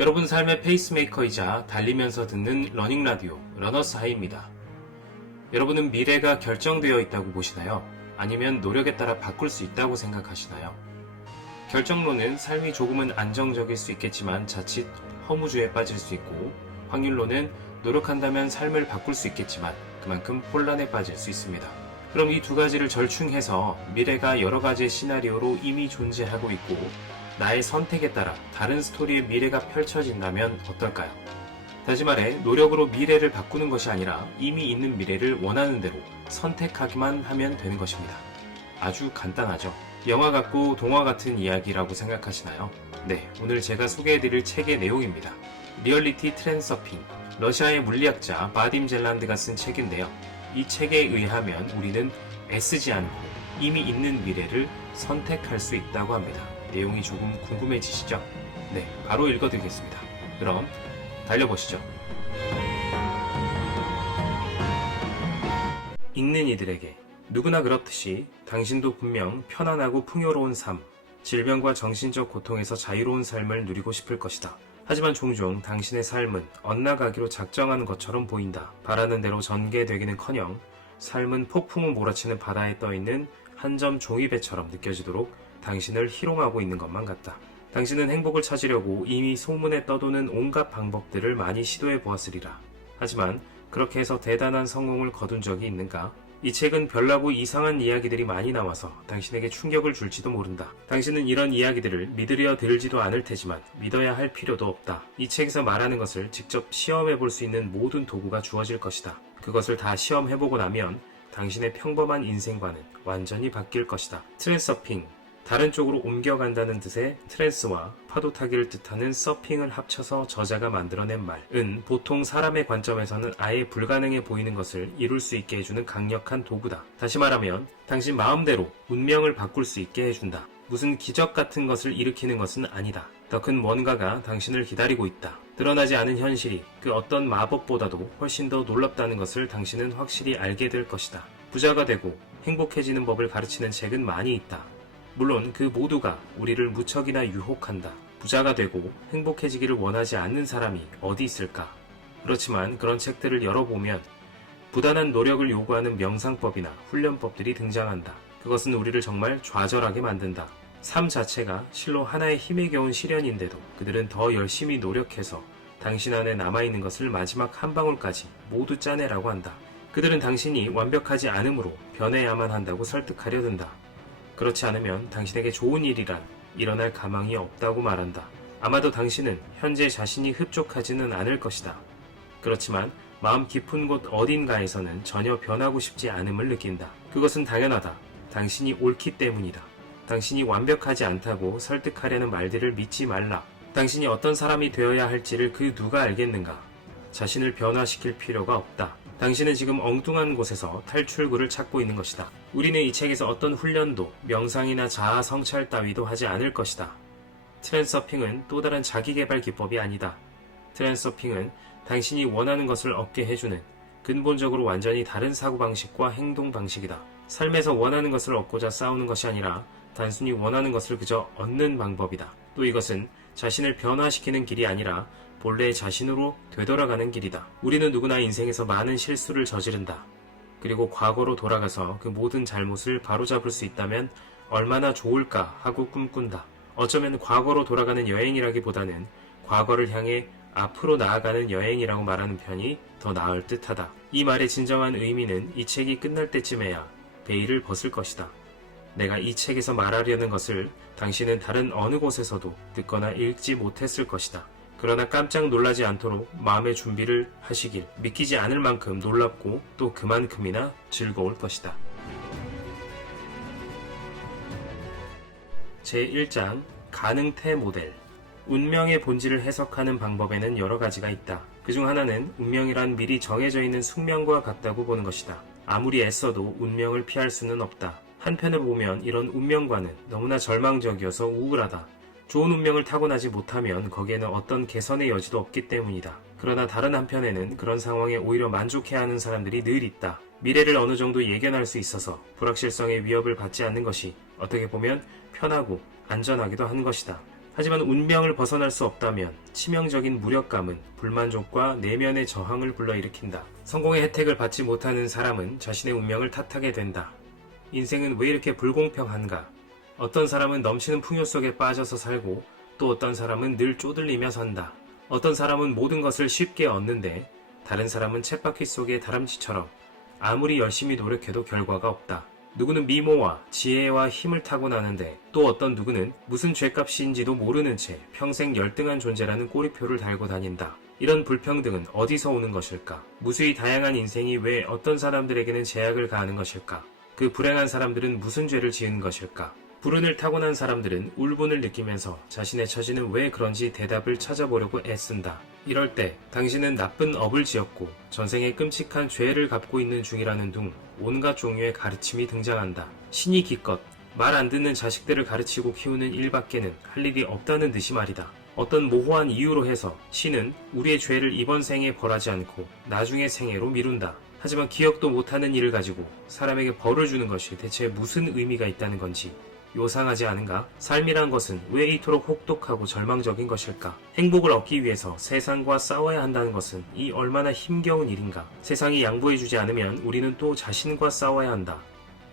여러분 삶의 페이스메이커이자 달리면서 듣는 러닝 라디오 러너스 하이입니다. 여러분은 미래가 결정되어 있다고 보시나요? 아니면 노력에 따라 바꿀 수 있다고 생각하시나요? 결정론은 삶이 조금은 안정적일 수 있겠지만 자칫 허무주의에 빠질 수 있고, 확률론은 노력한다면 삶을 바꿀 수 있겠지만 그만큼 혼란에 빠질 수 있습니다. 그럼 이 두 가지를 절충해서 미래가 여러 가지의 시나리오로 이미 존재하고 있고 나의 선택에 따라 다른 스토리의 미래가 펼쳐진다면 어떨까요? 다시 말해, 노력으로 미래를 바꾸는 것이 아니라 이미 있는 미래를 원하는 대로 선택하기만 하면 되는 것입니다. 아주 간단하죠? 영화 같고 동화 같은 이야기라고 생각하시나요? 네, 오늘 제가 소개해드릴 책의 내용입니다. 리얼리티 트랜서핑, 러시아의 물리학자 바딤 젤란드가 쓴 책인데요. 이 책에 의하면 우리는 애쓰지 않고 이미 있는 미래를 선택할 수 있다고 합니다. 내용이 조금 궁금해지시죠? 네, 바로 읽어드리겠습니다. 그럼 달려보시죠. 읽는 이들에게, 누구나 그렇듯이 당신도 분명 편안하고 풍요로운 삶, 질병과 정신적 고통에서 자유로운 삶을 누리고 싶을 것이다. 하지만 종종 당신의 삶은 엇나가기로 작정한 것처럼 보인다. 바라는 대로 전개되기는커녕 삶은 폭풍을 몰아치는 바다에 떠있는 한 점 종이배처럼 느껴지도록 당신을 희롱하고 있는 것만 같다. 당신은 행복을 찾으려고 이미 소문에 떠도는 온갖 방법들을 많이 시도해 보았으리라. 하지만 그렇게 해서 대단한 성공을 거둔 적이 있는가? 이 책은 별나고 이상한 이야기들이 많이 나와서 당신에게 충격을 줄지도 모른다. 당신은 이런 이야기들을 믿으려 들지도 않을 테지만 믿어야 할 필요도 없다. 이 책에서 말하는 것을 직접 시험해 볼 수 있는 모든 도구가 주어질 것이다. 그것을 다 시험해보고 나면 당신의 평범한 인생과는 완전히 바뀔 것이다. 트랜서핑, 다른 쪽으로 옮겨간다는 뜻의 트랜스와 파도 타기를 뜻하는 서핑을 합쳐서 저자가 만들어낸 말은 보통 사람의 관점에서는 아예 불가능해 보이는 것을 이룰 수 있게 해주는 강력한 도구다. 다시 말하면 당신 마음대로 운명을 바꿀 수 있게 해준다. 무슨 기적 같은 것을 일으키는 것은 아니다. 더 큰 뭔가가 당신을 기다리고 있다. 드러나지 않은 현실이 그 어떤 마법보다도 훨씬 더 놀랍다는 것을 당신은 확실히 알게 될 것이다. 부자가 되고 행복해지는 법을 가르치는 책은 많이 있다. 물론 그 모두가 우리를 무척이나 유혹한다. 부자가 되고 행복해지기를 원하지 않는 사람이 어디 있을까? 그렇지만 그런 책들을 열어보면 부단한 노력을 요구하는 명상법이나 훈련법들이 등장한다. 그것은 우리를 정말 좌절하게 만든다. 삶 자체가 실로 하나의 힘에 겨운 시련인데도 그들은 더 열심히 노력해서 당신 안에 남아있는 것을 마지막 한 방울까지 모두 짜내라고 한다. 그들은 당신이 완벽하지 않으므로 변해야만 한다고 설득하려 든다. 그렇지 않으면 당신에게 좋은 일이란 일어날 가망이 없다고 말한다. 아마도 당신은 현재 자신이 흡족하지는 않을 것이다. 그렇지만 마음 깊은 곳 어딘가에서는 전혀 변하고 싶지 않음을 느낀다. 그것은 당연하다. 당신이 옳기 때문이다. 당신이 완벽하지 않다고 설득하려는 말들을 믿지 말라. 당신이 어떤 사람이 되어야 할지를 그 누가 알겠는가? 자신을 변화시킬 필요가 없다. 당신은 지금 엉뚱한 곳에서 탈출구를 찾고 있는 것이다. 우리는 이 책에서 어떤 훈련도 명상이나 자아 성찰 따위도 하지 않을 것이다. 트랜서핑은 또 다른 자기개발 기법이 아니다. 트랜서핑은 당신이 원하는 것을 얻게 해주는 근본적으로 완전히 다른 사고방식과 행동방식이다. 삶에서 원하는 것을 얻고자 싸우는 것이 아니라 단순히 원하는 것을 그저 얻는 방법이다. 또 이것은 자신을 변화시키는 길이 아니라 본래의 자신으로 되돌아가는 길이다. 우리는 누구나 인생에서 많은 실수를 저지른다. 그리고 과거로 돌아가서 그 모든 잘못을 바로잡을 수 있다면 얼마나 좋을까 하고 꿈꾼다. 어쩌면 과거로 돌아가는 여행이라기보다는 과거를 향해 앞으로 나아가는 여행이라고 말하는 편이 더 나을 듯하다. 이 말의 진정한 의미는 이 책이 끝날 때쯤에야 베일을 벗을 것이다. 내가 이 책에서 말하려는 것을 당신은 다른 어느 곳에서도 듣거나 읽지 못했을 것이다. 그러나 깜짝 놀라지 않도록 마음의 준비를 하시길. 믿기지 않을 만큼 놀랍고 또 그만큼이나 즐거울 것이다. 제1장 가능태 모델. 운명의 본질을 해석하는 방법에는 여러 가지가 있다. 그중 하나는 운명이란 미리 정해져 있는 숙명과 같다고 보는 것이다. 아무리 애써도 운명을 피할 수는 없다. 한편으로 보면 이런 운명과는 너무나 절망적이어서 우울하다. 좋은 운명을 타고나지 못하면 거기에는 어떤 개선의 여지도 없기 때문이다. 그러나 다른 한편에는 그런 상황에 오히려 만족해하는 사람들이 늘 있다. 미래를 어느 정도 예견할 수 있어서 불확실성의 위협을 받지 않는 것이 어떻게 보면 편하고 안전하기도 한 것이다. 하지만 운명을 벗어날 수 없다면 치명적인 무력감은 불만족과 내면의 저항을 불러일으킨다. 성공의 혜택을 받지 못하는 사람은 자신의 운명을 탓하게 된다. 인생은 왜 이렇게 불공평한가? 어떤 사람은 넘치는 풍요 속에 빠져서 살고 또 어떤 사람은 늘 쪼들리며 산다. 어떤 사람은 모든 것을 쉽게 얻는데 다른 사람은 쳇바퀴 속의 다람쥐처럼 아무리 열심히 노력해도 결과가 없다. 누구는 미모와 지혜와 힘을 타고나는데 또 어떤 누구는 무슨 죗값인지도 모르는 채 평생 열등한 존재라는 꼬리표를 달고 다닌다. 이런 불평등은 어디서 오는 것일까? 무수히 다양한 인생이 왜 어떤 사람들에게는 제약을 가하는 것일까? 그 불행한 사람들은 무슨 죄를 지은 것일까? 불운을 타고난 사람들은 울분을 느끼면서 자신의 처지는 왜 그런지 대답을 찾아보려고 애쓴다. 이럴 때 당신은 나쁜 업을 지었고 전생에 끔찍한 죄를 갚고 있는 중이라는 둥 온갖 종류의 가르침이 등장한다. 신이 기껏 말 안 듣는 자식들을 가르치고 키우는 일밖에는 할 일이 없다는 듯이 말이다. 어떤 모호한 이유로 해서 신은 우리의 죄를 이번 생에 벌하지 않고 나중의 생애로 미룬다. 하지만 기억도 못하는 일을 가지고 사람에게 벌을 주는 것이 대체 무슨 의미가 있다는 건지 요상하지 않은가? 삶이란 것은 왜 이토록 혹독하고 절망적인 것일까? 행복을 얻기 위해서 세상과 싸워야 한다는 것은 이 얼마나 힘겨운 일인가? 세상이 양보해주지 않으면 우리는 또 자신과 싸워야 한다.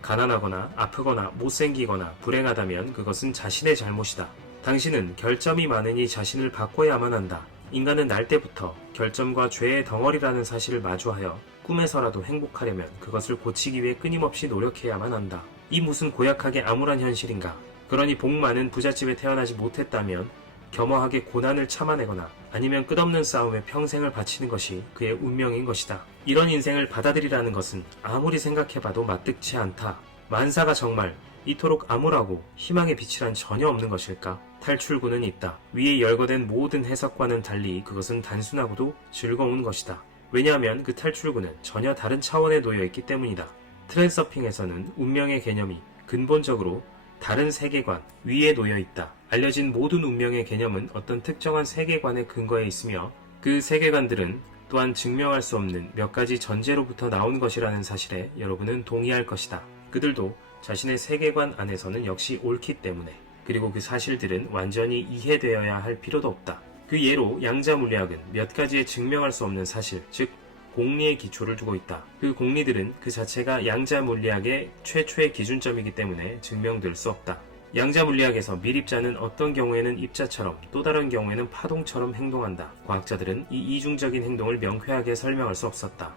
가난하거나 아프거나 못생기거나 불행하다면 그것은 자신의 잘못이다. 당신은 결점이 많으니 자신을 바꿔야만 한다. 인간은 날 때부터 결점과 죄의 덩어리라는 사실을 마주하여 꿈에서라도 행복하려면 그것을 고치기 위해 끊임없이 노력해야만 한다. 이 무슨 고약하게 암울한 현실인가? 그러니 복 많은 부잣집에 태어나지 못했다면 겸허하게 고난을 참아내거나 아니면 끝없는 싸움에 평생을 바치는 것이 그의 운명인 것이다. 이런 인생을 받아들이라는 것은 아무리 생각해봐도 마뜩치 않다. 만사가 정말 이토록 암울하고 희망의 빛이란 전혀 없는 것일까? 탈출구는 있다. 위에 열거된 모든 해석과는 달리 그것은 단순하고도 즐거운 것이다. 왜냐하면 그 탈출구는 전혀 다른 차원에 놓여 있기 때문이다. 트랜서핑에서는 운명의 개념이 근본적으로 다른 세계관 위에 놓여 있다. 알려진 모든 운명의 개념은 어떤 특정한 세계관의 근거에 있으며 그 세계관들은 또한 증명할 수 없는 몇 가지 전제로부터 나온 것이라는 사실에 여러분은 동의할 것이다. 그들도 자신의 세계관 안에서는 역시 옳기 때문에 그리고 그 사실들은 완전히 이해되어야 할 필요도 없다. 그 예로 양자 물리학은 몇 가지의 증명할 수 없는 사실, 즉 공리의 기초를 두고 있다. 그 공리들은 그 자체가 양자 물리학의 최초의 기준점이기 때문에 증명될 수 없다. 양자 물리학에서 밀입자는 어떤 경우에는 입자처럼 또 다른 경우에는 파동처럼 행동한다. 과학자들은 이 이중적인 행동을 명쾌하게 설명할 수 없었다.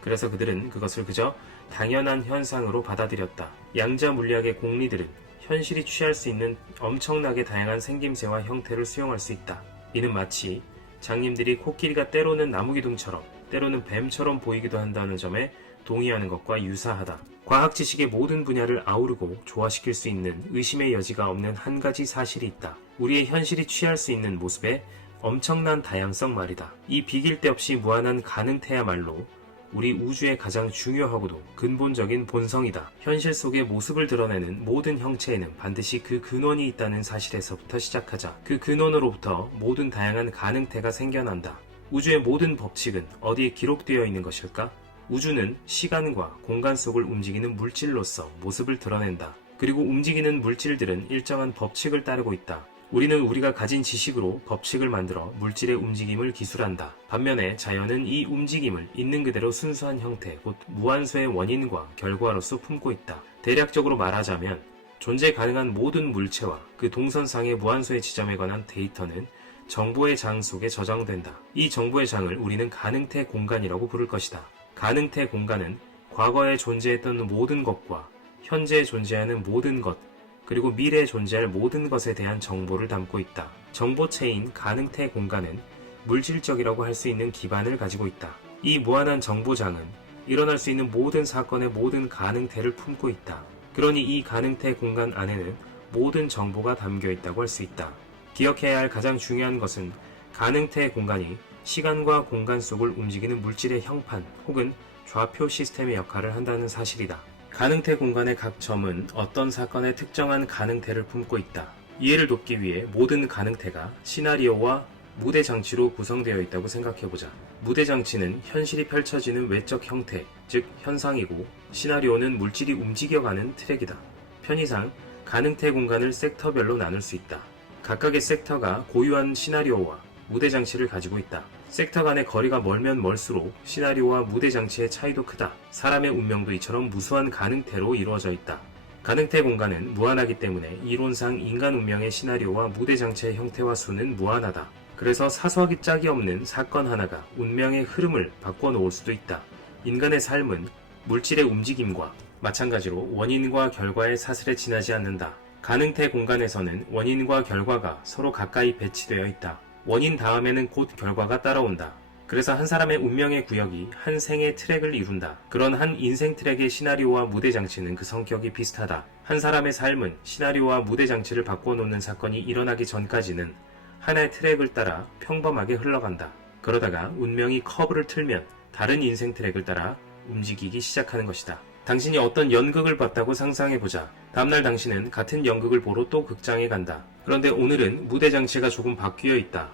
그래서 그들은 그것을 그저 당연한 현상으로 받아들였다. 양자 물리학의 공리들은 현실이 취할 수 있는 엄청나게 다양한 생김새와 형태를 수용할 수 있다. 이는 마치 장님들이 코끼리가 때로는 나무기둥처럼 때로는 뱀처럼 보이기도 한다는 점에 동의하는 것과 유사하다. 과학 지식의 모든 분야를 아우르고 조화시킬 수 있는 의심의 여지가 없는 한 가지 사실이 있다. 우리의 현실이 취할 수 있는 모습의 엄청난 다양성 말이다. 이 비길 데 없이 무한한 가능태야말로 우리 우주의 가장 중요하고도 근본적인 본성이다. 현실 속의 모습을 드러내는 모든 형체에는 반드시 그 근원이 있다는 사실에서부터 시작하자. 그 근원으로부터 모든 다양한 가능태가 생겨난다. 우주의 모든 법칙은 어디에 기록되어 있는 것일까? 우주는 시간과 공간 속을 움직이는 물질로서 모습을 드러낸다. 그리고 움직이는 물질들은 일정한 법칙을 따르고 있다. 우리는 우리가 가진 지식으로 법칙을 만들어 물질의 움직임을 기술한다. 반면에 자연은 이 움직임을 있는 그대로 순수한 형태, 곧 무한소의 원인과 결과로서 품고 있다. 대략적으로 말하자면 존재 가능한 모든 물체와 그 동선상의 무한소의 지점에 관한 데이터는 정보의 장 속에 저장된다. 이 정보의 장을 우리는 가능태 공간이라고 부를 것이다. 가능태 공간은 과거에 존재했던 모든 것과 현재 존재하는 모든 것, 그리고 미래에 존재할 모든 것에 대한 정보를 담고 있다. 정보체인 가능태 공간은 물질적이라고 할 수 있는 기반을 가지고 있다. 이 무한한 정보장은 일어날 수 있는 모든 사건의 모든 가능태를 품고 있다. 그러니 이 가능태 공간 안에는 모든 정보가 담겨 있다고 할 수 있다. 기억해야 할 가장 중요한 것은 가능태 공간이 시간과 공간 속을 움직이는 물질의 형판 혹은 좌표 시스템의 역할을 한다는 사실이다. 가능태 공간의 각 점은 어떤 사건의 특정한 가능태를 품고 있다. 이해를 돕기 위해 모든 가능태가 시나리오와 무대 장치로 구성되어 있다고 생각해보자. 무대 장치는 현실이 펼쳐지는 외적 형태, 즉 현상이고 시나리오는 물질이 움직여가는 트랙이다. 편의상 가능태 공간을 섹터별로 나눌 수 있다. 각각의 섹터가 고유한 시나리오와 무대 장치를 가지고 있다. 섹터 간의 거리가 멀면 멀수록 시나리오와 무대 장치의 차이도 크다. 사람의 운명도 이처럼 무수한 가능태로 이루어져 있다. 가능태 공간은 무한하기 때문에 이론상 인간 운명의 시나리오와 무대 장치의 형태와 수는 무한하다. 그래서 사소하기 짝이 없는 사건 하나가 운명의 흐름을 바꿔놓을 수도 있다. 인간의 삶은 물질의 움직임과 마찬가지로 원인과 결과의 사슬에 지나지 않는다. 가능태 공간에서는 원인과 결과가 서로 가까이 배치되어 있다. 원인 다음에는 곧 결과가 따라온다. 그래서 한 사람의 운명의 구역이 한 생의 트랙을 이룬다. 그런 한 인생 트랙의 시나리오와 무대 장치는 그 성격이 비슷하다. 한 사람의 삶은 시나리오와 무대 장치를 바꿔놓는 사건이 일어나기 전까지는 하나의 트랙을 따라 평범하게 흘러간다. 그러다가 운명이 커브를 틀면 다른 인생 트랙을 따라 움직이기 시작하는 것이다. 당신이 어떤 연극을 봤다고 상상해보자. 다음날 당신은 같은 연극을 보러 또 극장에 간다. 그런데 오늘은 무대 장치가 조금 바뀌어 있다.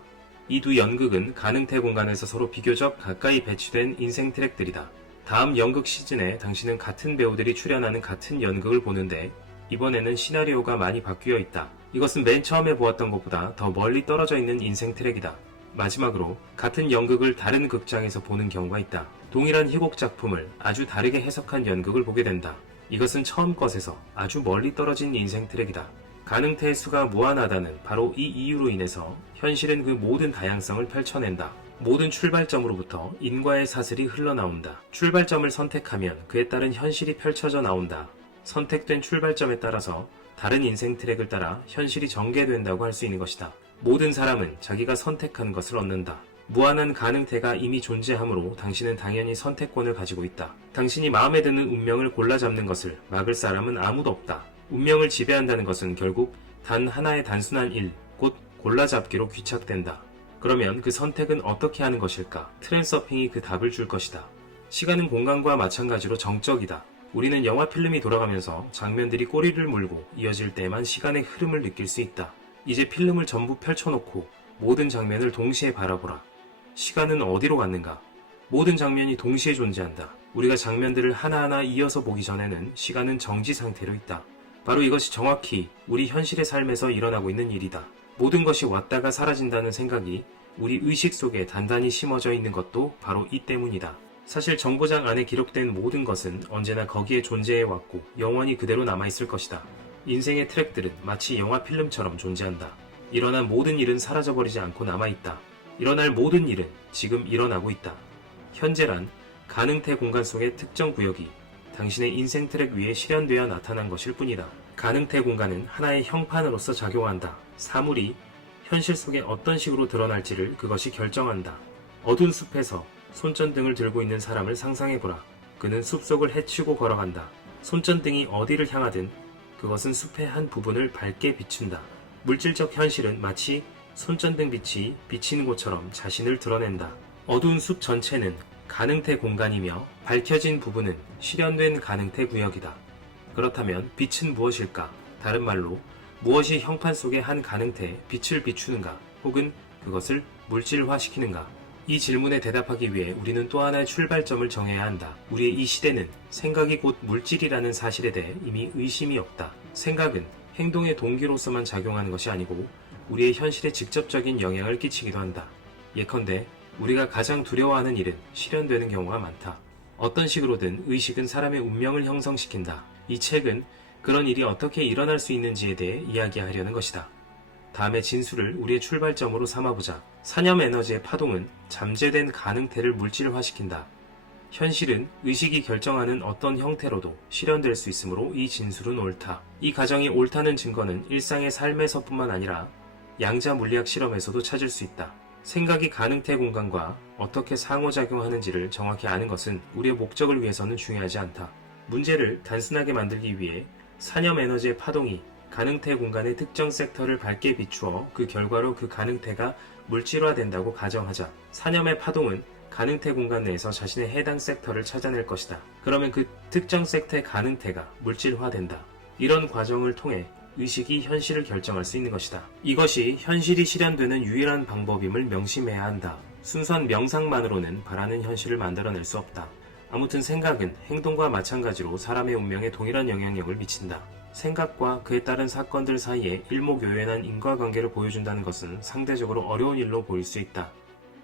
이 두 연극은 가능태 공간에서 서로 비교적 가까이 배치된 인생 트랙들이다. 다음 연극 시즌에 당신은 같은 배우들이 출연하는 같은 연극을 보는데 이번에는 시나리오가 많이 바뀌어 있다. 이것은 맨 처음에 보았던 것보다 더 멀리 떨어져 있는 인생 트랙이다. 마지막으로 같은 연극을 다른 극장에서 보는 경우가 있다. 동일한 희곡 작품을 아주 다르게 해석한 연극을 보게 된다. 이것은 처음 것에서 아주 멀리 떨어진 인생 트랙이다. 가능태의 수가 무한하다는 바로 이 이유로 인해서 현실은 그 모든 다양성을 펼쳐낸다. 모든 출발점으로부터 인과의 사슬이 흘러나온다. 출발점을 선택하면 그에 따른 현실이 펼쳐져 나온다. 선택된 출발점에 따라서 다른 인생 트랙을 따라 현실이 전개된다고 할 수 있는 것이다. 모든 사람은 자기가 선택한 것을 얻는다. 무한한 가능태가 이미 존재하므로 당신은 당연히 선택권을 가지고 있다. 당신이 마음에 드는 운명을 골라 잡는 것을 막을 사람은 아무도 없다. 운명을 지배한다는 것은 결국 단 하나의 단순한 일, 곧 골라 잡기로 귀착된다. 그러면 그 선택은 어떻게 하는 것일까? 트랜서핑이 그 답을 줄 것이다. 시간은 공간과 마찬가지로 정적이다. 우리는 영화 필름이 돌아가면서 장면들이 꼬리를 물고 이어질 때에만 시간의 흐름을 느낄 수 있다. 이제 필름을 전부 펼쳐놓고 모든 장면을 동시에 바라보라. 시간은 어디로 갔는가? 모든 장면이 동시에 존재한다. 우리가 장면들을 하나하나 이어서 보기 전에는 시간은 정지 상태로 있다. 바로 이것이 정확히 우리 현실의 삶에서 일어나고 있는 일이다. 모든 것이 왔다가 사라진다는 생각이 우리 의식 속에 단단히 심어져 있는 것도 바로 이 때문이다. 사실 정보장 안에 기록된 모든 것은 언제나 거기에 존재해왔고 영원히 그대로 남아있을 것이다. 인생의 트랙들은 마치 영화 필름처럼 존재한다. 일어난 모든 일은 사라져버리지 않고 남아있다. 일어날 모든 일은 지금 일어나고 있다. 현재란 가능태 공간 속의 특정 구역이 당신의 인생 트랙 위에 실현되어 나타난 것일 뿐이다. 가능태 공간은 하나의 형판으로서 작용한다. 사물이 현실 속에 어떤 식으로 드러날지를 그것이 결정한다. 어두운 숲에서 손전등을 들고 있는 사람을 상상해보라. 그는 숲속을 헤치고 걸어간다. 손전등이 어디를 향하든 그것은 숲의 한 부분을 밝게 비춘다. 물질적 현실은 마치 손전등 빛이 비치는 곳처럼 자신을 드러낸다. 어두운 숲 전체는 가능태 공간이며 밝혀진 부분은 실현된 가능태 구역이다. 그렇다면 빛은 무엇일까? 다른 말로 무엇이 형판 속의 한 가능태에 빛을 비추는가? 혹은 그것을 물질화시키는가? 이 질문에 대답하기 위해 우리는 또 하나의 출발점을 정해야 한다. 우리의 이 시대는 생각이 곧 물질이라는 사실에 대해 이미 의심이 없다. 생각은 행동의 동기로서만 작용하는 것이 아니고 우리의 현실에 직접적인 영향을 끼치기도 한다. 예컨대 우리가 가장 두려워하는 일은 실현되는 경우가 많다. 어떤 식으로든 의식은 사람의 운명을 형성시킨다. 이 책은 그런 일이 어떻게 일어날 수 있는지에 대해 이야기하려는 것이다. 다음의 진술을 우리의 출발점으로 삼아보자. 산염 에너지의 파동은 잠재된 가능태를 물질화시킨다. 현실은 의식이 결정하는 어떤 형태로도 실현될 수 있으므로 이 진술은 옳다. 이 가정이 옳다는 증거는 일상의 삶에서뿐만 아니라 양자 물리학 실험에서도 찾을 수 있다. 생각이 가능태 공간과 어떻게 상호작용하는지를 정확히 아는 것은 우리의 목적을 위해서는 중요하지 않다. 문제를 단순하게 만들기 위해 산염 에너지의 파동이 가능태 공간의 특정 섹터를 밝게 비추어 그 결과로 그 가능태가 물질화된다고 가정하자. 산염의 파동은 가능태 공간 내에서 자신의 해당 섹터를 찾아낼 것이다. 그러면 그 특정 섹터의 가능태가 물질화된다. 이런 과정을 통해 의식이 현실을 결정할 수 있는 것이다. 이것이 현실이 실현되는 유일한 방법임을 명심해야 한다. 순수한 명상만으로는 바라는 현실을 만들어낼 수 없다. 아무튼 생각은 행동과 마찬가지로 사람의 운명에 동일한 영향력을 미친다. 생각과 그에 따른 사건들 사이에 일목요연한 인과관계를 보여준다는 것은 상대적으로 어려운 일로 보일 수 있다.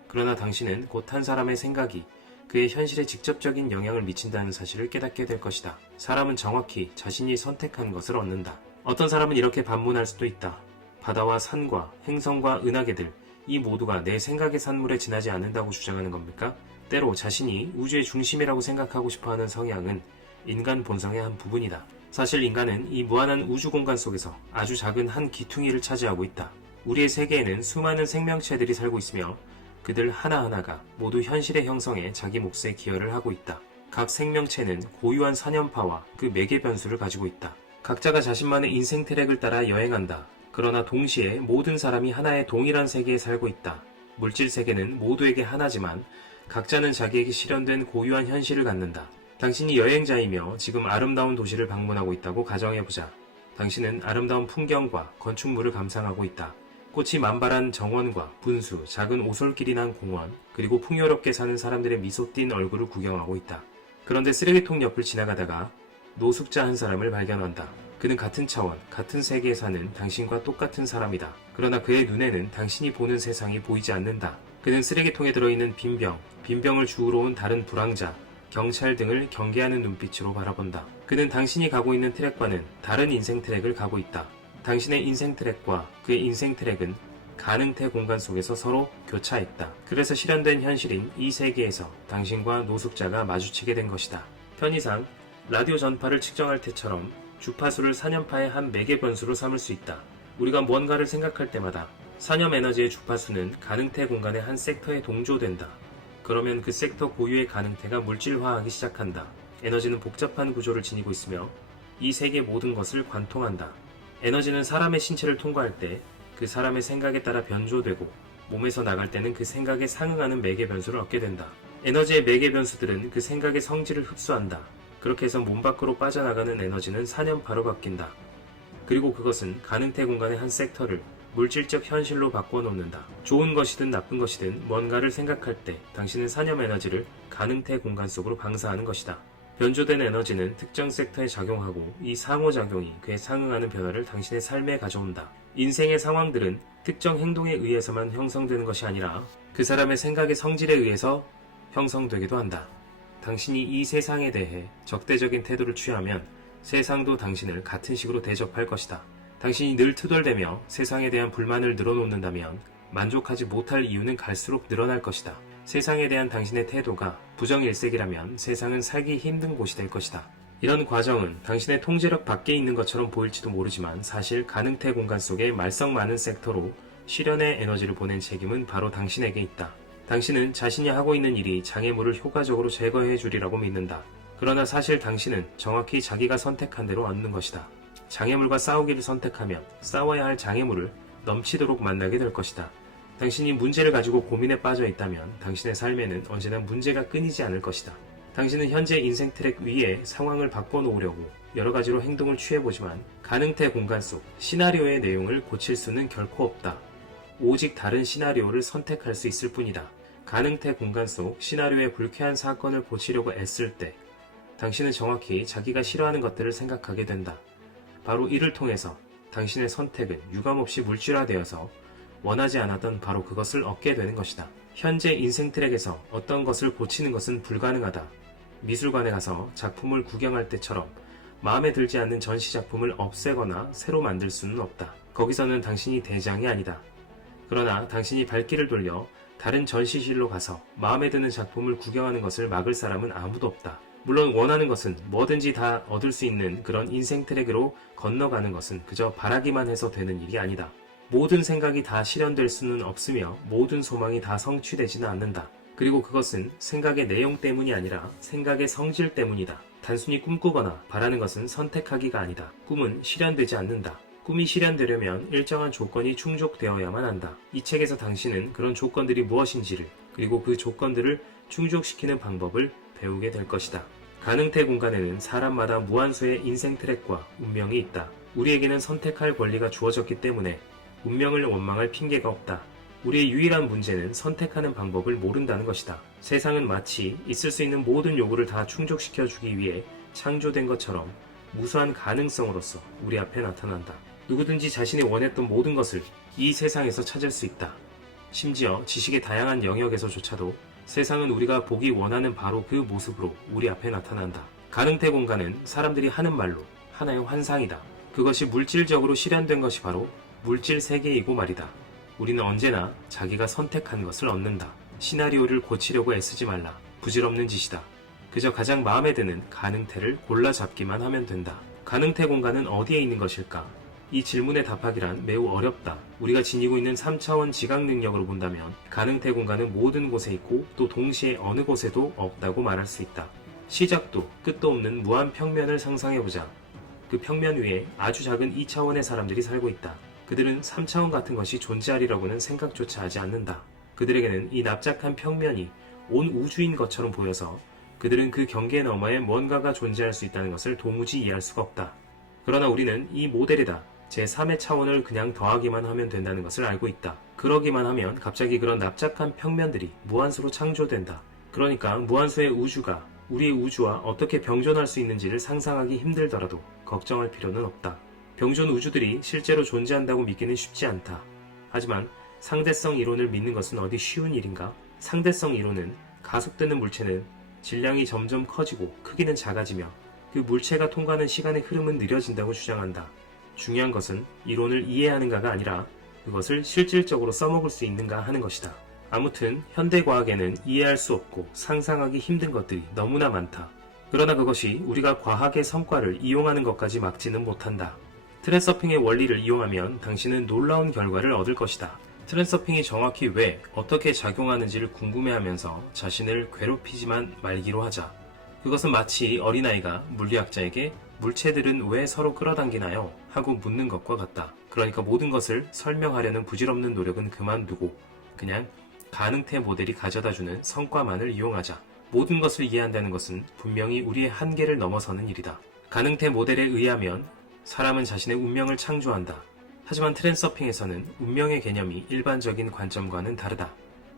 그러나 당신은 곧 한 사람의 생각이 그의 현실에 직접적인 영향을 미친다는 사실을 깨닫게 될 것이다. 사람은 정확히 자신이 선택한 것을 얻는다. 어떤 사람은 이렇게 반문할 수도 있다. 바다와 산과 행성과 은하계들, 이 모두가 내 생각의 산물에 지나지 않는다고 주장하는 겁니까? 때로 자신이 우주의 중심이라고 생각하고 싶어하는 성향은 인간 본성의 한 부분이다. 사실 인간은 이 무한한 우주 공간 속에서 아주 작은 한 기퉁이를 차지하고 있다. 우리의 세계에는 수많은 생명체들이 살고 있으며 그들 하나하나가 모두 현실의 형성에 자기 몫의 기여를 하고 있다. 각 생명체는 고유한 사년파와 그 매개 변수를 가지고 있다. 각자가 자신만의 인생 트랙을 따라 여행한다. 그러나 동시에 모든 사람이 하나의 동일한 세계에 살고 있다. 물질 세계는 모두에게 하나지만 각자는 자기에게 실현된 고유한 현실을 갖는다. 당신이 여행자이며 지금 아름다운 도시를 방문하고 있다고 가정해보자. 당신은 아름다운 풍경과 건축물을 감상하고 있다. 꽃이 만발한 정원과 분수, 작은 오솔길이 난 공원, 그리고 풍요롭게 사는 사람들의 미소 띤 얼굴을 구경하고 있다. 그런데 쓰레기통 옆을 지나가다가 노숙자 한 사람을 발견한다. 그는 같은 차원, 같은 세계에 사는 당신과 똑같은 사람이다. 그러나 그의 눈에는 당신이 보는 세상이 보이지 않는다. 그는 쓰레기통에 들어있는 빈병을 주우러 온 다른 불황자, 경찰 등을 경계하는 눈빛으로 바라본다. 그는 당신이 가고 있는 트랙과는 다른 인생 트랙을 가고 있다. 당신의 인생 트랙과 그의 인생 트랙은 가능태 공간 속에서 서로 교차했다. 그래서 실현된 현실인 이 세계에서 당신과 노숙자가 마주치게 된 것이다. 편의상 라디오 전파를 측정할 때처럼 주파수를 사년파의 한 매개 변수로 삼을 수 있다. 우리가 뭔가를 생각할 때마다 사념 에너지의 주파수는 가능태 공간의 한 섹터에 동조된다. 그러면 그 섹터 고유의 가능태가 물질화하기 시작한다. 에너지는 복잡한 구조를 지니고 있으며 이 세계 모든 것을 관통한다. 에너지는 사람의 신체를 통과할 때 그 사람의 생각에 따라 변조되고 몸에서 나갈 때는 그 생각에 상응하는 매개 변수를 얻게 된다. 에너지의 매개 변수들은 그 생각의 성질을 흡수한다. 그렇게 해서 몸 밖으로 빠져나가는 에너지는 사념파로 바뀐다. 그리고 그것은 가능태 공간의 한 섹터를 물질적 현실로 바꿔놓는다. 좋은 것이든 나쁜 것이든 뭔가를 생각할 때 당신은 사념 에너지를 가능태 공간 속으로 방사하는 것이다. 변조된 에너지는 특정 섹터에 작용하고 이 상호작용이 그에 상응하는 변화를 당신의 삶에 가져온다. 인생의 상황들은 특정 행동에 의해서만 형성되는 것이 아니라 그 사람의 생각의 성질에 의해서 형성되기도 한다. 당신이 이 세상에 대해 적대적인 태도를 취하면 세상도 당신을 같은 식으로 대접할 것이다. 당신이 늘 투덜대며 세상에 대한 불만을 늘어놓는다면 만족하지 못할 이유는 갈수록 늘어날 것이다. 세상에 대한 당신의 태도가 부정일색이라면 세상은 살기 힘든 곳이 될 것이다. 이런 과정은 당신의 통제력 밖에 있는 것처럼 보일지도 모르지만 사실 가능태 공간 속에 말썽 많은 섹터로 실현의 에너지를 보낸 책임은 바로 당신에게 있다. 당신은 자신이 하고 있는 일이 장애물을 효과적으로 제거해 주리라고 믿는다. 그러나 사실 당신은 정확히 자기가 선택한 대로 얻는 것이다. 장애물과 싸우기를 선택하면 싸워야 할 장애물을 넘치도록 만나게 될 것이다. 당신이 문제를 가지고 고민에 빠져 있다면 당신의 삶에는 언제나 문제가 끊이지 않을 것이다. 당신은 현재 인생 트랙 위에 상황을 바꿔놓으려고 여러 가지로 행동을 취해보지만 가능태 공간 속 시나리오의 내용을 고칠 수는 결코 없다. 오직 다른 시나리오를 선택할 수 있을 뿐이다. 가능태 공간 속 시나리오의 불쾌한 사건을 고치려고 애쓸 때 당신은 정확히 자기가 싫어하는 것들을 생각하게 된다. 바로 이를 통해서 당신의 선택은 유감없이 물질화되어서 원하지 않았던 바로 그것을 얻게 되는 것이다. 현재 인생 트랙에서 어떤 것을 고치는 것은 불가능하다. 미술관에 가서 작품을 구경할 때처럼 마음에 들지 않는 전시 작품을 없애거나 새로 만들 수는 없다. 거기서는 당신이 대장이 아니다. 그러나 당신이 발길을 돌려 다른 전시실로 가서 마음에 드는 작품을 구경하는 것을 막을 사람은 아무도 없다. 물론 원하는 것은 뭐든지 다 얻을 수 있는 그런 인생 트랙으로 건너가는 것은 그저 바라기만 해서 되는 일이 아니다. 모든 생각이 다 실현될 수는 없으며 모든 소망이 다 성취되지는 않는다. 그리고 그것은 생각의 내용 때문이 아니라 생각의 성질 때문이다. 단순히 꿈꾸거나 바라는 것은 선택하기가 아니다. 꿈은 실현되지 않는다. 꿈이 실현되려면 일정한 조건이 충족되어야만 한다. 이 책에서 당신은 그런 조건들이 무엇인지를 그리고 그 조건들을 충족시키는 방법을 배우게 될 것이다. 가능태 공간에는 사람마다 무한수의 인생 트랙과 운명이 있다. 우리에게는 선택할 권리가 주어졌기 때문에 운명을 원망할 핑계가 없다. 우리의 유일한 문제는 선택하는 방법을 모른다는 것이다. 세상은 마치 있을 수 있는 모든 요구를 다 충족시켜주기 위해 창조된 것처럼 무수한 가능성으로서 우리 앞에 나타난다. 누구든지 자신이 원했던 모든 것을 이 세상에서 찾을 수 있다. 심지어 지식의 다양한 영역에서조차도 세상은 우리가 보기 원하는 바로 그 모습으로 우리 앞에 나타난다. 가능태 공간은 사람들이 하는 말로 하나의 환상이다. 그것이 물질적으로 실현된 것이 바로 물질 세계이고 말이다. 우리는 언제나 자기가 선택한 것을 얻는다. 시나리오를 고치려고 애쓰지 말라. 부질없는 짓이다. 그저 가장 마음에 드는 가능태를 골라 잡기만 하면 된다. 가능태 공간은 어디에 있는 것일까? 이 질문에 답하기란 매우 어렵다. 우리가 지니고 있는 3차원 지각 능력으로 본다면 가능태 공간은 모든 곳에 있고 또 동시에 어느 곳에도 없다고 말할 수 있다. 시작도 끝도 없는 무한 평면을 상상해보자. 그 평면 위에 아주 작은 2차원의 사람들이 살고 있다. 그들은 3차원 같은 것이 존재하리라고는 생각조차 하지 않는다. 그들에게는 이 납작한 평면이 온 우주인 것처럼 보여서 그들은 그 경계 너머에 뭔가가 존재할 수 있다는 것을 도무지 이해할 수가 없다. 그러나 우리는 이 모델에다 제3의 차원을 그냥 더하기만 하면 된다는 것을 알고 있다. 그러기만 하면 갑자기 그런 납작한 평면들이 무한수로 창조된다. 그러니까 무한수의 우주가 우리의 우주와 어떻게 병존할 수 있는지를 상상하기 힘들더라도 걱정할 필요는 없다. 병존 우주들이 실제로 존재한다고 믿기는 쉽지 않다. 하지만 상대성 이론을 믿는 것은 어디 쉬운 일인가? 상대성 이론은 가속되는 물체는 질량이 점점 커지고 크기는 작아지며 그 물체가 통과하는 시간의 흐름은 느려진다고 주장한다. 중요한 것은 이론을 이해하는가가 아니라 그것을 실질적으로 써먹을 수 있는가 하는 것이다. 아무튼 현대과학에는 이해할 수 없고 상상하기 힘든 것들이 너무나 많다. 그러나 그것이 우리가 과학의 성과를 이용하는 것까지 막지는 못한다. 트랜서핑의 원리를 이용하면 당신은 놀라운 결과를 얻을 것이다. 트랜서핑이 정확히 왜, 어떻게 작용하는지를 궁금해하면서 자신을 괴롭히지만 말기로 하자. 그것은 마치 어린아이가 물리학자에게 물체들은 왜 서로 끌어당기나요? 하고 묻는 것과 같다. 그러니까 모든 것을 설명하려는 부질없는 노력은 그만두고 그냥 가능태 모델이 가져다주는 성과만을 이용하자. 모든 것을 이해한다는 것은 분명히 우리의 한계를 넘어서는 일이다. 가능태 모델에 의하면 사람은 자신의 운명을 창조한다. 하지만 트랜서핑에서는 운명의 개념이 일반적인 관점과는 다르다.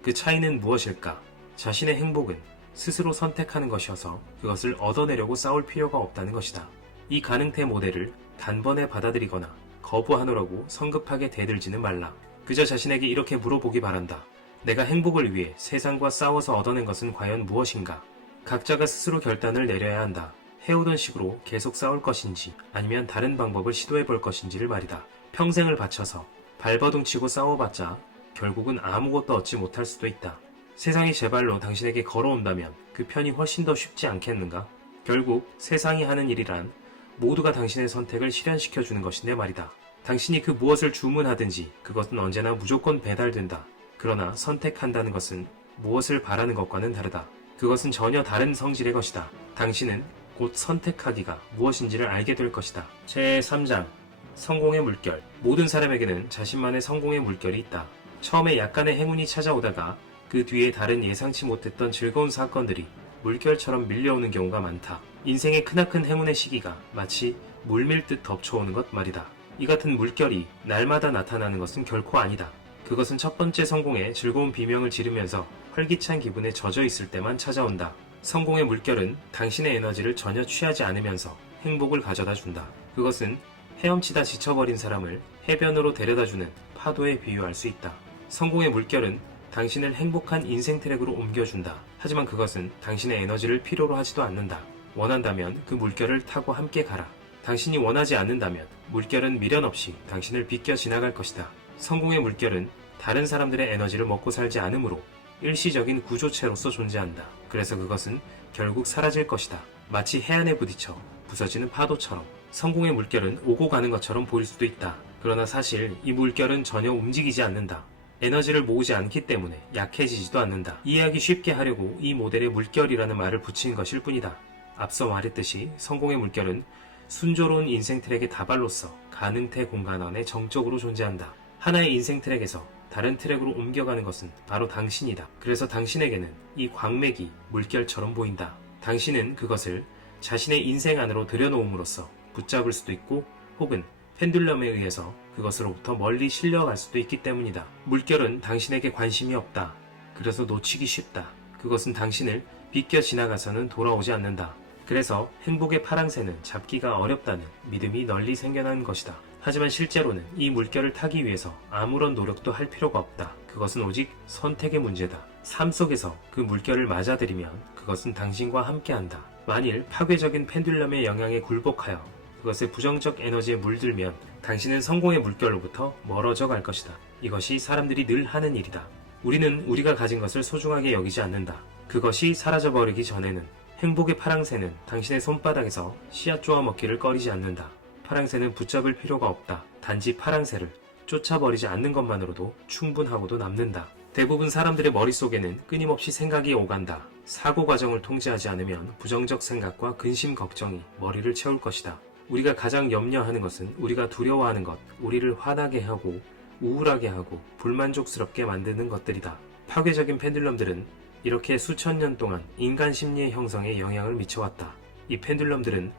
그 차이는 무엇일까? 자신의 행복은 스스로 선택하는 것이어서 그것을 얻어내려고 싸울 필요가 없다는 것이다. 이 가능태 모델을 단번에 받아들이거나 거부하노라고 성급하게 대들지는 말라. 그저 자신에게 이렇게 물어보기 바란다. 내가 행복을 위해 세상과 싸워서 얻어낸 것은 과연 무엇인가? 각자가 스스로 결단을 내려야 한다. 해오던 식으로 계속 싸울 것인지 아니면 다른 방법을 시도해 볼 것인지를 말이다. 평생을 바쳐서 발버둥치고 싸워봤자 결국은 아무것도 얻지 못할 수도 있다. 세상이 제발로 당신에게 걸어온다면 그 편이 훨씬 더 쉽지 않겠는가? 결국 세상이 하는 일이란 모두가 당신의 선택을 실현시켜주는 것인데 말이다. 당신이 그 무엇을 주문하든지 그것은 언제나 무조건 배달된다. 그러나 선택한다는 것은 무엇을 바라는 것과는 다르다. 그것은 전혀 다른 성질의 것이다. 당신은 곧 선택하기가 무엇인지를 알게 될 것이다. 제3장 성공의 물결. 모든 사람에게는 자신만의 성공의 물결이 있다. 처음에 약간의 행운이 찾아오다가 그 뒤에 다른 예상치 못했던 즐거운 사건들이 물결처럼 밀려오는 경우가 많다. 인생의 크나큰 행운의 시기가 마치 물밀듯 덮쳐오는 것 말이다. 이 같은 물결이 날마다 나타나는 것은 결코 아니다. 그것은 첫 번째 성공에 즐거운 비명을 지르면서 활기찬 기분에 젖어 있을 때만 찾아온다. 성공의 물결은 당신의 에너지를 전혀 취하지 않으면서 행복을 가져다 준다. 그것은 헤엄치다 지쳐버린 사람을 해변으로 데려다주는 파도에 비유할 수 있다. 성공의 물결은 당신을 행복한 인생 트랙으로 옮겨준다. 하지만 그것은 당신의 에너지를 필요로 하지도 않는다. 원한다면 그 물결을 타고 함께 가라. 당신이 원하지 않는다면 물결은 미련 없이 당신을 비껴 지나갈 것이다. 성공의 물결은 다른 사람들의 에너지를 먹고 살지 않으므로 일시적인 구조체로서 존재한다. 그래서 그것은 결국 사라질 것이다. 마치 해안에 부딪혀 부서지는 파도처럼. 성공의 물결은 오고 가는 것처럼 보일 수도 있다. 그러나 사실 이 물결은 전혀 움직이지 않는다. 에너지를 모으지 않기 때문에 약해지지도 않는다. 이해하기 쉽게 하려고 이 모델에 물결이라는 말을 붙인 것일 뿐이다. 앞서 말했듯이 성공의 물결은 순조로운 인생 트랙의 다발로서 가능태 공간 안에 정적으로 존재한다. 하나의 인생 트랙에서 다른 트랙으로 옮겨가는 것은 바로 당신이다. 그래서 당신에게는 이 광맥이 물결처럼 보인다. 당신은 그것을 자신의 인생 안으로 들여놓음으로써 붙잡을 수도 있고 혹은 펜듈럼에 의해서 그것으로부터 멀리 실려갈 수도 있기 때문이다. 물결은 당신에게 관심이 없다. 그래서 놓치기 쉽다. 그것은 당신을 비껴 지나가서는 돌아오지 않는다. 그래서 행복의 파랑새는 잡기가 어렵다는 믿음이 널리 생겨난 것이다. 하지만 실제로는 이 물결을 타기 위해서 아무런 노력도 할 필요가 없다. 그것은 오직 선택의 문제다. 삶 속에서 그 물결을 맞아들이면 그것은 당신과 함께한다. 만일 파괴적인 펜듈럼의 영향에 굴복하여 그것의 부정적 에너지에 물들면 당신은 성공의 물결로부터 멀어져 갈 것이다. 이것이 사람들이 늘 하는 일이다. 우리는 우리가 가진 것을 소중하게 여기지 않는다. 그것이 사라져버리기 전에는 행복의 파랑새는 당신의 손바닥에서 씨앗 쪼아 먹기를 꺼리지 않는다. 파랑새는 붙잡을 필요가 없다. 단지 파랑새를 쫓아버리지 않는 것만으로도 충분하고도 남는다. 대부분 사람들의 머릿속에는 끊임없이 생각이 오간다. 사고 과정을 통제하지 않으면 부정적 생각과 근심 걱정이 머리를 채울 것이다. 우리가 가장 염려하는 것은 우리가 두려워하는 것, 우리를 화나게 하고 우울하게 하고 불만족스럽게 만드는 것들이다. 파괴적인 펜듈럼들은 이렇게 수천 년 동안 인간 심리의 형성에 영향을 미쳐왔다. 이 펜듈럼들은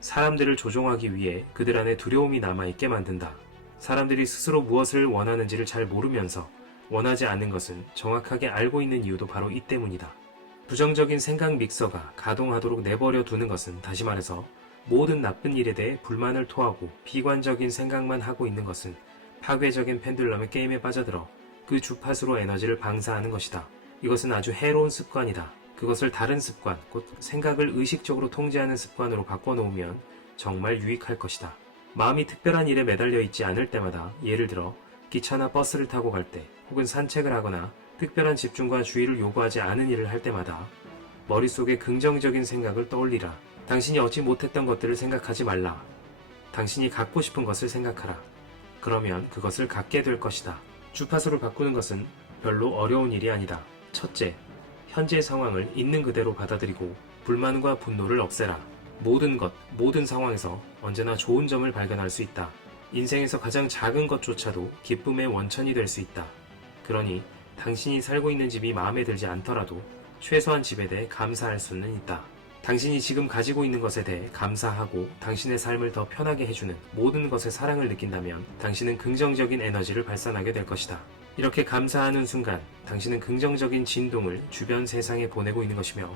사람들을 조종하기 위해 그들 안에 두려움이 남아있게 만든다. 사람들이 스스로 무엇을 원하는지를 잘 모르면서 원하지 않는 것은 정확하게 알고 있는 이유도 바로 이 때문이다. 부정적인 생각 믹서가 가동하도록 내버려 두는 것은, 다시 말해서 모든 나쁜 일에 대해 불만을 토하고 비관적인 생각만 하고 있는 것은 파괴적인 펜듈럼의 게임에 빠져들어 그 주파수로 에너지를 방사하는 것이다. 이것은 아주 해로운 습관이다. 그것을 다른 습관, 곧 생각을 의식적으로 통제하는 습관으로 바꿔놓으면 정말 유익할 것이다. 마음이 특별한 일에 매달려 있지 않을 때마다, 예를 들어 기차나 버스를 타고 갈 때, 혹은 산책을 하거나 특별한 집중과 주의를 요구하지 않은 일을 할 때마다 머릿속에 긍정적인 생각을 떠올리라. 당신이 얻지 못했던 것들을 생각하지 말라. 당신이 갖고 싶은 것을 생각하라. 그러면 그것을 갖게 될 것이다. 주파수를 바꾸는 것은 별로 어려운 일이 아니다. 첫째, 현재 상황을 있는 그대로 받아들이고 불만과 분노를 없애라. 모든 것, 모든 상황에서 언제나 좋은 점을 발견할 수 있다. 인생에서 가장 작은 것조차도 기쁨의 원천이 될 수 있다. 그러니 당신이 살고 있는 집이 마음에 들지 않더라도 최소한 집에 대해 감사할 수는 있다. 당신이 지금 가지고 있는 것에 대해 감사하고 당신의 삶을 더 편하게 해주는 모든 것에 사랑을 느낀다면 당신은 긍정적인 에너지를 발산하게 될 것이다. 이렇게 감사하는 순간 당신은 긍정적인 진동을 주변 세상에 보내고 있는 것이며,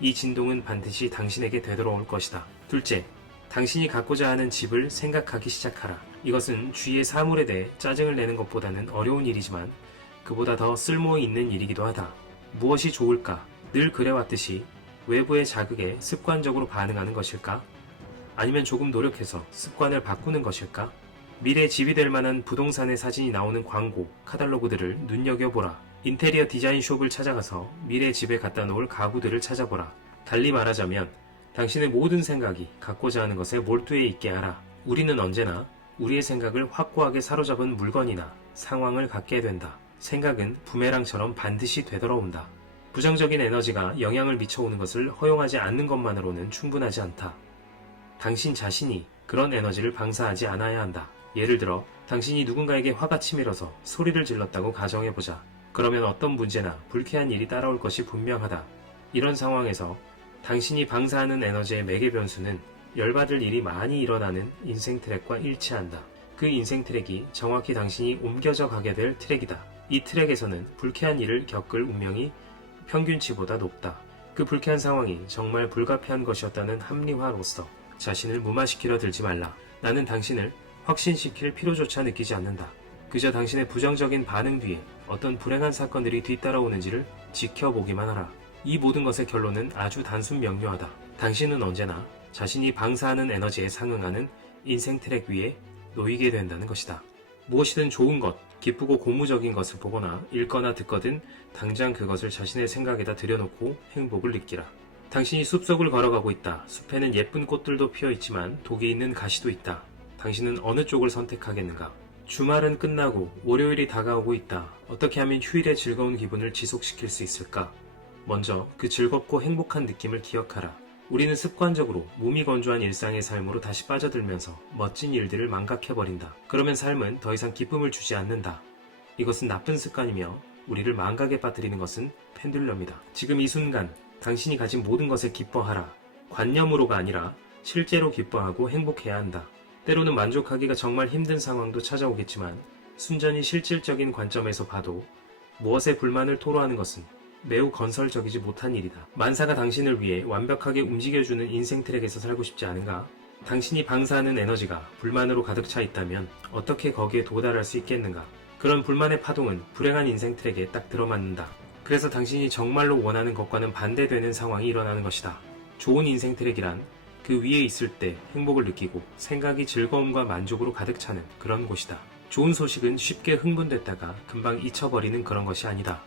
이 진동은 반드시 당신에게 되돌아올 것이다. 둘째, 당신이 갖고자 하는 집을 생각하기 시작하라. 이것은 주위의 사물에 대해 짜증을 내는 것보다는 어려운 일이지만 그보다 더 쓸모 있는 일이기도 하다. 무엇이 좋을까? 늘 그래왔듯이 외부의 자극에 습관적으로 반응하는 것일까? 아니면 조금 노력해서 습관을 바꾸는 것일까? 미래 집이 될 만한 부동산의 사진이 나오는 광고, 카탈로그들을 눈여겨보라. 인테리어 디자인 숍을 찾아가서 미래 집에 갖다 놓을 가구들을 찾아보라. 달리 말하자면 당신의 모든 생각이 갖고자 하는 것에 몰두해 있게 하라. 우리는 언제나 우리의 생각을 확고하게 사로잡은 물건이나 상황을 갖게 된다. 생각은 부메랑처럼 반드시 되돌아온다. 부정적인 에너지가 영향을 미쳐오는 것을 허용하지 않는 것만으로는 충분하지 않다. 당신 자신이 그런 에너지를 방사하지 않아야 한다. 예를 들어 당신이 누군가에게 화가 치밀어서 소리를 질렀다고 가정해보자. 그러면 어떤 문제나 불쾌한 일이 따라올 것이 분명하다. 이런 상황에서 당신이 방사하는 에너지의 매개 변수는 열받을 일이 많이 일어나는 인생 트랙과 일치한다. 그 인생 트랙이 정확히 당신이 옮겨져 가게 될 트랙이다. 이 트랙에서는 불쾌한 일을 겪을 운명이 평균치보다 높다. 그 불쾌한 상황이 정말 불가피한 것이었다는 합리화로서 자신을 무마시키려 들지 말라. 나는 당신을 확신시킬 필요조차 느끼지 않는다. 그저 당신의 부정적인 반응 뒤에 어떤 불행한 사건들이 뒤따라오는지를 지켜보기만 하라. 이 모든 것의 결론은 아주 단순 명료하다. 당신은 언제나 자신이 방사하는 에너지에 상응하는 인생 트랙 위에 놓이게 된다는 것이다. 무엇이든 좋은 것, 기쁘고 고무적인 것을 보거나 읽거나 듣거든 당장 그것을 자신의 생각에다 들여놓고 행복을 느끼라. 당신이 숲속을 걸어가고 있다. 숲에는 예쁜 꽃들도 피어있지만 독이 있는 가시도 있다. 당신은 어느 쪽을 선택하겠는가? 주말은 끝나고 월요일이 다가오고 있다. 어떻게 하면 휴일의 즐거운 기분을 지속시킬 수 있을까? 먼저 그 즐겁고 행복한 느낌을 기억하라. 우리는 습관적으로 무미건조한 일상의 삶으로 다시 빠져들면서 멋진 일들을 망각해버린다. 그러면 삶은 더 이상 기쁨을 주지 않는다. 이것은 나쁜 습관이며 우리를 망각에 빠뜨리는 것은 펜듈럼이다. 지금 이 순간 당신이 가진 모든 것에 기뻐하라. 관념으로가 아니라 실제로 기뻐하고 행복해야 한다. 때로는 만족하기가 정말 힘든 상황도 찾아오겠지만 순전히 실질적인 관점에서 봐도 무엇에 불만을 토로하는 것은 매우 건설적이지 못한 일이다. 만사가 당신을 위해 완벽하게 움직여주는 인생 트랙에서 살고 싶지 않은가? 당신이 방사하는 에너지가 불만으로 가득 차 있다면 어떻게 거기에 도달할 수 있겠는가? 그런 불만의 파동은 불행한 인생 트랙에 딱 들어맞는다. 그래서 당신이 정말로 원하는 것과는 반대되는 상황이 일어나는 것이다. 좋은 인생 트랙이란 그 위에 있을 때 행복을 느끼고 생각이 즐거움과 만족으로 가득 차는 그런 곳이다. 좋은 소식은 쉽게 흥분됐다가 금방 잊혀버리는 그런 것이 아니다.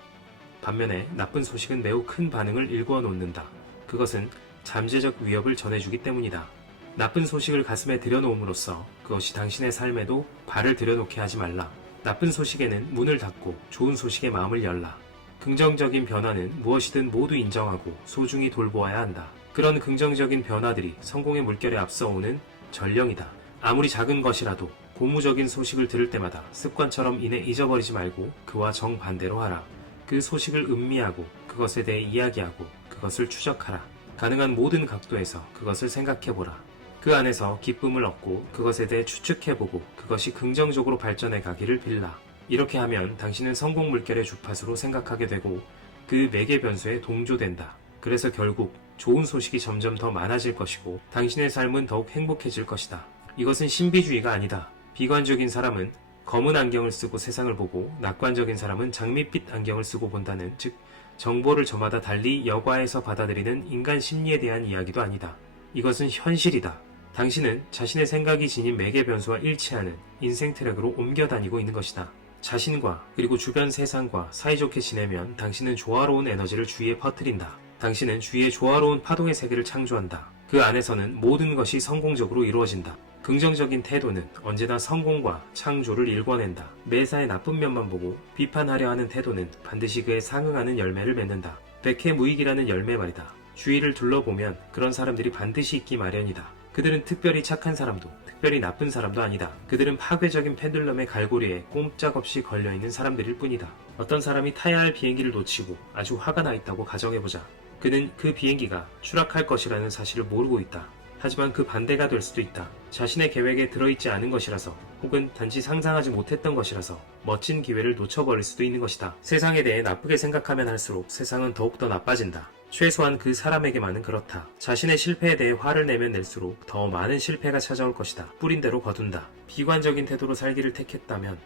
반면에 나쁜 소식은 매우 큰 반응을 일구어 놓는다. 그것은 잠재적 위협을 전해주기 때문이다. 나쁜 소식을 가슴에 들여놓음으로써 그것이 당신의 삶에도 발을 들여놓게 하지 말라. 나쁜 소식에는 문을 닫고 좋은 소식에 마음을 열라. 긍정적인 변화는 무엇이든 모두 인정하고 소중히 돌보아야 한다. 그런 긍정적인 변화들이 성공의 물결에 앞서오는 전령이다. 아무리 작은 것이라도 고무적인 소식을 들을 때마다 습관처럼 인해 잊어버리지 말고 그와 정반대로 하라. 그 소식을 음미하고 그것에 대해 이야기하고 그것을 추적하라. 가능한 모든 각도에서 그것을 생각해보라. 그 안에서 기쁨을 얻고 그것에 대해 추측해보고 그것이 긍정적으로 발전해 가기를 빌라. 이렇게 하면 당신은 성공 물결의 주파수로 생각하게 되고 그 매개 변수에 동조된다. 그래서 결국 좋은 소식이 점점 더 많아질 것이고 당신의 삶은 더욱 행복해질 것이다. 이것은 신비주의가 아니다. 비관적인 사람은 검은 안경을 쓰고 세상을 보고 낙관적인 사람은 장밋빛 안경을 쓰고 본다는, 즉 정보를 저마다 달리 여과해서 받아들이는 인간 심리에 대한 이야기도 아니다. 이것은 현실이다. 당신은 자신의 생각이 지닌 매개 변수와 일치하는 인생 트랙으로 옮겨 다니고 있는 것이다. 자신과 그리고 주변 세상과 사이좋게 지내면 당신은 조화로운 에너지를 주위에 퍼뜨린다. 당신은 주위에 조화로운 파동의 세계를 창조한다. 그 안에서는 모든 것이 성공적으로 이루어진다. 긍정적인 태도는 언제나 성공과 창조를 일궈낸다. 매사의 나쁜 면만 보고 비판하려 하는 태도는 반드시 그에 상응하는 열매를 맺는다. 백해무익이라는 열매 말이다. 주위를 둘러보면 그런 사람들이 반드시 있기 마련이다. 그들은 특별히 착한 사람도 특별히 나쁜 사람도 아니다. 그들은 파괴적인 펜듈럼의 갈고리에 꼼짝없이 걸려있는 사람들일 뿐이다. 어떤 사람이 타야 할 비행기를 놓치고 아주 화가 나 있다고 가정해보자. 그는 그 비행기가 추락할 것이라는 사실을 모르고 있다. 하지만 그 반대가 될 수도 있다. 자신의 계획에 들어있지 않은 것이라서, 혹은 단지 상상하지 못했던 것이라서 멋진 기회를 놓쳐버릴 수도 있는 것이다. 세상에 대해 나쁘게 생각하면 할수록 세상은 더욱더 나빠진다. 최소한 그 사람에게만은 그렇다. 자신의 실패에 대해 화를 내면 낼수록 더 많은 실패가 찾아올 것이다. 뿌린 대로 거둔다. 비관적인 태도로 살기를 택했다면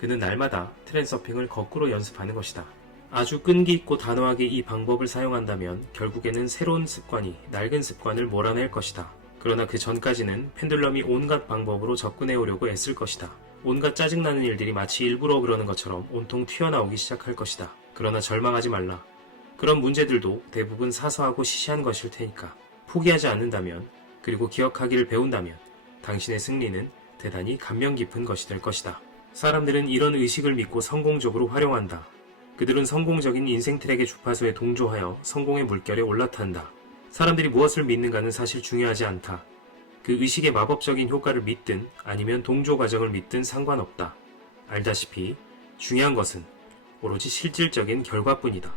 그는 날마다 트랜서핑을 거꾸로 연습하는 것이다. 아주 끈기 있고 단호하게 이 방법을 사용한다면 결국에는 새로운 습관이 낡은 습관을 몰아낼 것이다. 그러나 그 전까지는 펜듈럼이 온갖 방법으로 접근해 오려고 애쓸 것이다. 온갖 짜증나는 일들이 마치 일부러 그러는 것처럼 온통 튀어나오기 시작할 것이다. 그러나 절망하지 말라. 그런 문제들도 대부분 사소하고 시시한 것일 테니까. 포기하지 않는다면, 그리고 기억하기를 배운다면 당신의 승리는 대단히 감명 깊은 것이 될 것이다. 사람들은 이런 의식을 믿고 성공적으로 활용한다. 그들은 성공적인 인생 트랙의 주파수에 동조하여 성공의 물결에 올라탄다. 사람들이 무엇을 믿는가는 사실 중요하지 않다. 그 의식의 마법적인 효과를 믿든 아니면 동조 과정을 믿든 상관없다. 알다시피 중요한 것은 오로지 실질적인 결과뿐이다.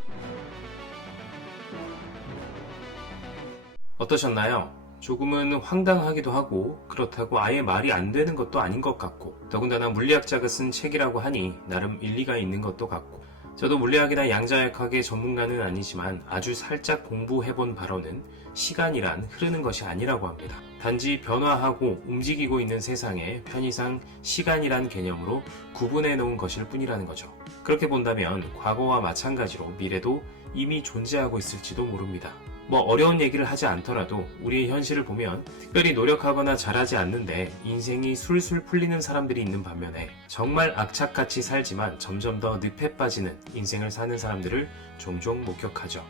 어떠셨나요? 조금은 황당하기도 하고 그렇다고 아예 말이 안 되는 것도 아닌 것 같고, 더군다나 물리학자가 쓴 책이라고 하니 나름 일리가 있는 것도 같고, 저도 물리학이나 양자역학의 전문가는 아니지만 아주 살짝 공부해본 바로는 시간이란 흐르는 것이 아니라고 합니다. 단지 변화하고 움직이고 있는 세상에 편의상 시간이란 개념으로 구분해 놓은 것일 뿐이라는 거죠. 그렇게 본다면 과거와 마찬가지로 미래도 이미 존재하고 있을지도 모릅니다. 어려운 얘기를 하지 않더라도 우리의 현실을 보면 특별히 노력하거나 잘하지 않는데 인생이 술술 풀리는 사람들이 있는 반면에 정말 악착같이 살지만 점점 더 늪에 빠지는 인생을 사는 사람들을 종종 목격하죠.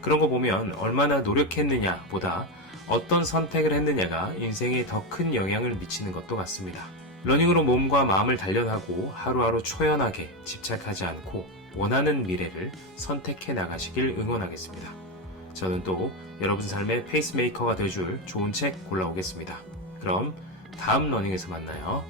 그런 거 보면 얼마나 노력했느냐 보다 어떤 선택을 했느냐가 인생에 더 큰 영향을 미치는 것도 같습니다. 러닝으로 몸과 마음을 단련하고 하루하루 초연하게 집착하지 않고 원하는 미래를 선택해 나가시길 응원하겠습니다. 저는 또 여러분 삶의 페이스메이커가 되어줄 좋은 책 골라오겠습니다. 그럼 다음 러닝에서 만나요.